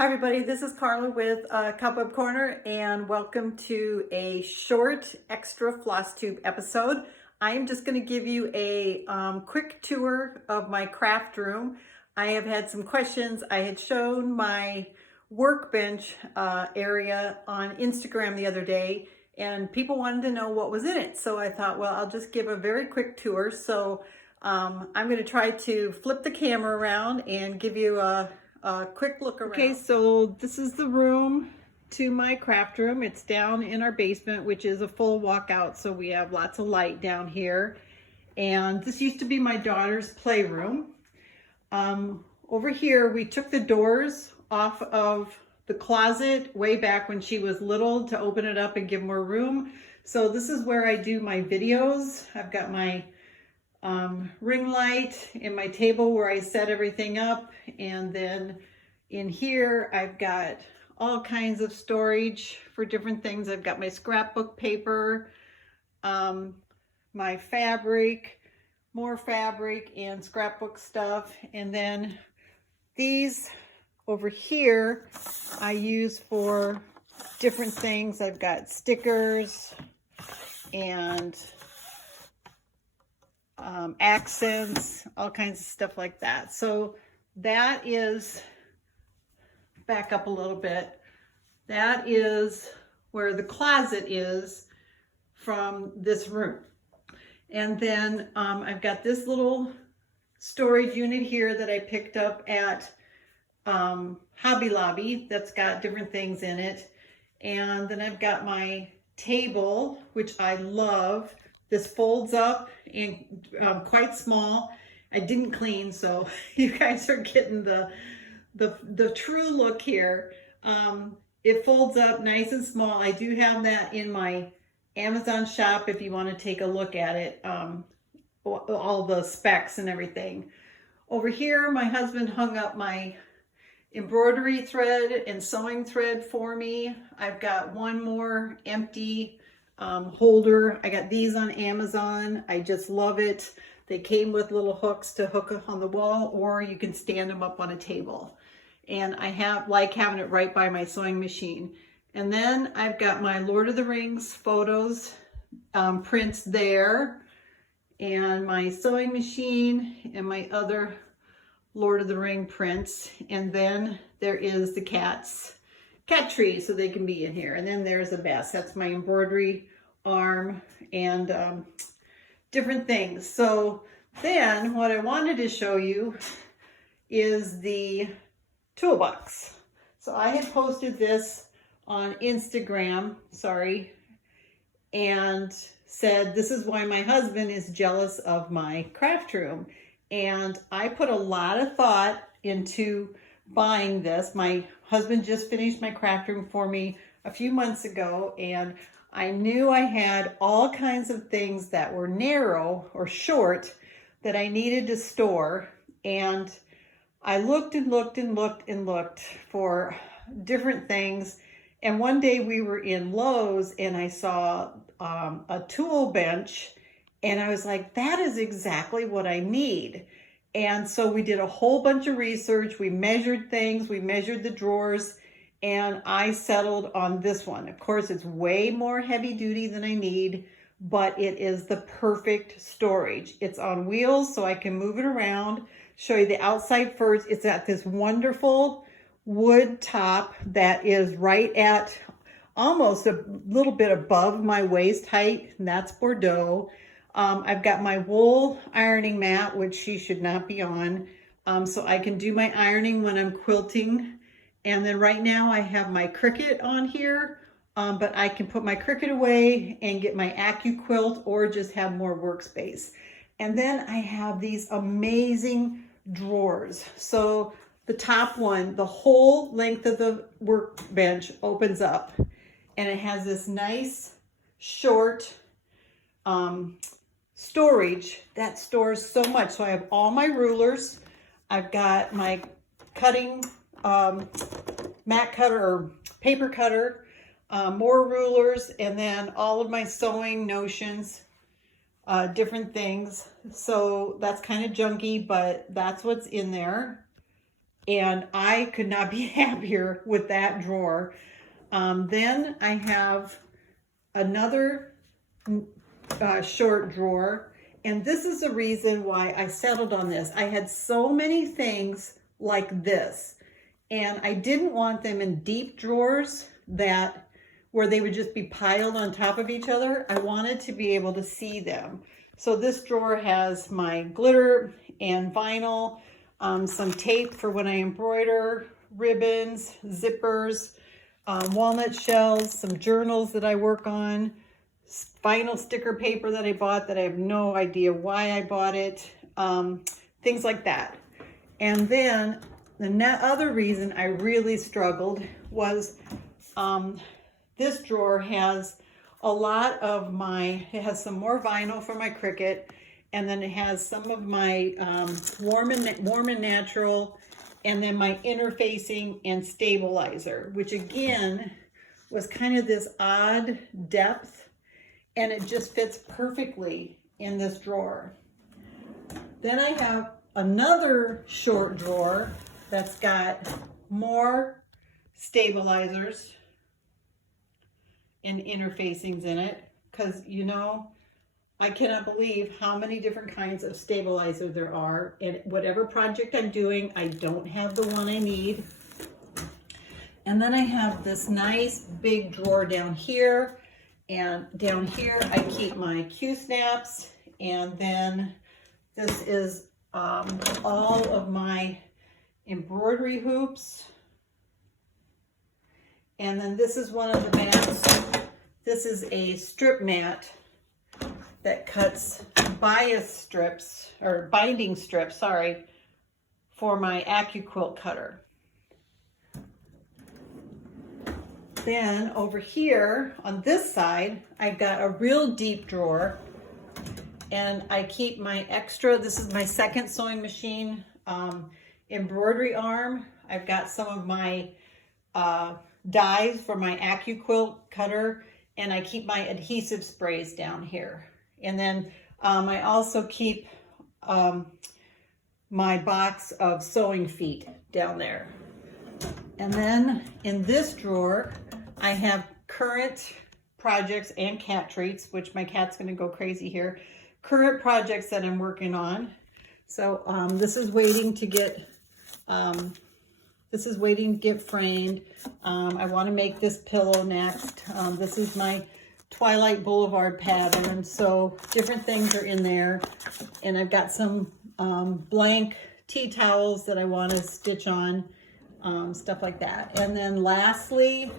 Hi everybody, this is Carla with Cobweb Corner and welcome to a short extra FlossTube episode. I am just going to give you a quick tour of my craft room. I have had some questions. I had shown my workbench area on Instagram the other day and people wanted to know what was in it. So I thought, well, I'll just give a very quick tour. So I'm going to try to flip the camera around and give you a quick look around. Okay, so this is the room to my craft room. It's down in our basement, which is a full walkout, so we have lots of light down here. And this used to be my daughter's playroom. Over here, we took the doors off of the closet way back when she was little to open it up and give more room. So this is where I do my videos. I've got my ring light in my table where I set everything up, and then in here I've got all kinds of storage for different things. I've got my scrapbook paper, my fabric, more fabric and scrapbook stuff, and then these over here I use for different things. I've got stickers and accents, all kinds of stuff like that. So that is, back up a little bit, that is where the closet is from this room. And then I've got this little storage unit here that I picked up at Hobby Lobby that's got different things in it. And then I've got my table, which I love. This folds up and quite small. I didn't clean, so you guys are getting the true look here. It folds up nice and small. I do have that in my Amazon shop if you want to take a look at it, all the specs and everything. Over here, my husband hung up my embroidery thread and sewing thread for me. I've got one more empty holder. I got these on Amazon. I just love it. They came with little hooks to hook on the wall, or you can stand them up on a table. And I like having it right by my sewing machine. And then I've got my Lord of the Rings photos, prints there, and my sewing machine and my other Lord of the Ring prints. And then there is the cat tree, so they can be in here. And then there's a vest. That's my embroidery arm and different things. So then what I wanted to show you is the toolbox. So I had posted this on Instagram, and said this is why my husband is jealous of my craft room. And I put a lot of thought into buying this. My husband just finished my craft room for me a few months ago, and I knew I had all kinds of things that were narrow or short that I needed to store. And I looked and looked and looked and looked for different things. And one day we were in Lowe's and I saw a tool bench, and I was like, that is exactly what I need. And so we did a whole bunch of research. We measured things, we measured the drawers, and I settled on this one. Of course, it's way more heavy duty than I need, but it is the perfect storage. It's on wheels, so I can move it around. Show you the outside first. It's at this wonderful wood top that is right at almost a little bit above my waist height, and that's Bordeaux. I've got my wool ironing mat, which she should not be on, so I can do my ironing when I'm quilting. And then right now I have my Cricut on here, but I can put my Cricut away and get my AccuQuilt or just have more workspace. And then I have these amazing drawers. So the top one, the whole length of the workbench opens up, and it has this nice short storage that stores so much. So I have all my rulers. I've got my cutting mat cutter or paper cutter, more rulers, and then all of my sewing notions, different things. So that's kind of junky, but that's what's in there. and I could not be happier with that drawer. Then I have another short drawer, and this is the reason why I settled on this. I had so many things like this, and I didn't want them in deep drawers where they would just be piled on top of each other. I wanted to be able to see them. So this drawer has my glitter and vinyl, some tape for when I embroider, ribbons, zippers, walnut shells, some journals that I work on, vinyl sticker paper that I bought that I have no idea why I bought it, things like that. And then the other reason I really struggled was this drawer has a lot of it has some more vinyl for my Cricut, and then it has some of my Warm and Natural, and then my interfacing and stabilizer, which again was kind of this odd depth, and it just fits perfectly in this drawer. Then I have another short drawer that's got more stabilizers and interfacings in it, because you know, I cannot believe how many different kinds of stabilizer there are, and whatever project I'm doing, I don't have the one I need. And then I have this nice big drawer down here, and down here I keep my Q-snaps, and then this is all of my embroidery hoops. And then this is one of the mats. This is a strip mat that cuts binding strips, sorry, for my AccuQuilt cutter. Then over here on this side, I've got a real deep drawer, and I keep my extra, this is my second sewing machine embroidery arm. I've got some of my dies for my AccuQuilt cutter, and I keep my adhesive sprays down here. And then I also keep my box of sewing feet down there. And then in this drawer, I have current projects and cat treats, which my cat's gonna go crazy here. Current projects that I'm working on. So this is waiting to get framed. I want to make this pillow next. This is my Twilight Boulevard pattern. So different things are in there. And I've got some blank tea towels that I want to stitch on, stuff like that. And then lastly,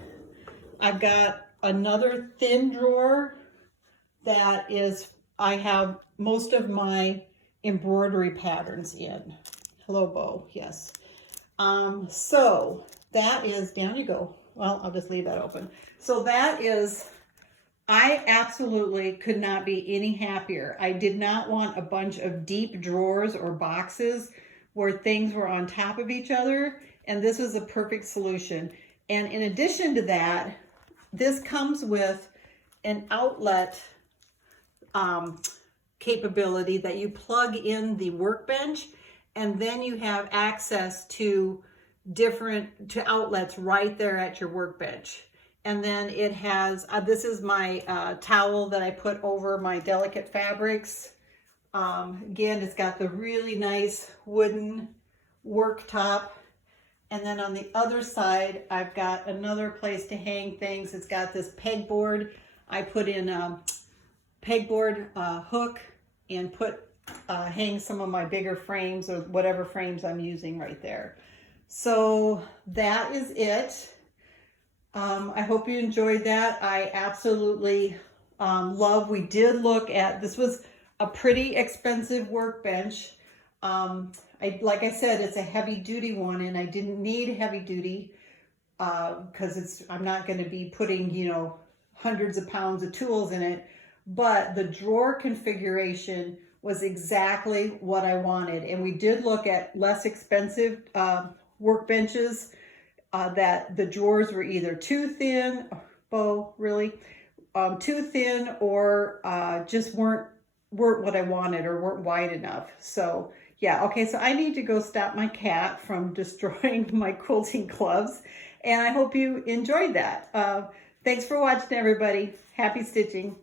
I've got another thin drawer that I have most of my embroidery patterns in. Hello, Bo, yes. So that is, down you go. Well, I'll just leave that open. So that is, I absolutely could not be any happier. I did not want a bunch of deep drawers or boxes where things were on top of each other, and this was a perfect solution. And in addition to that, this comes with an outlet capability that you plug in the workbench, and then you have access to outlets right there at your workbench. And then it has, this is my towel that I put over my delicate fabrics. Again, it's got the really nice wooden work top. And then on the other side, I've got another place to hang things. It's got this pegboard. I put in a pegboard hook and hang some of my bigger frames or whatever frames I'm using right there. So that is it. I hope you enjoyed that. I absolutely we did look at, this was a pretty expensive workbench. Like I said, it's a heavy duty one, and I didn't need heavy duty because I'm not going to be putting, you know, hundreds of pounds of tools in it. But the drawer configuration was exactly what I wanted. And we did look at less expensive workbenches that the drawers were either too thin, too thin, or just weren't what I wanted or weren't wide enough. So yeah, okay, so I need to go stop my cat from destroying my quilting gloves, and I hope you enjoyed that. Thanks for watching, everybody. Happy stitching.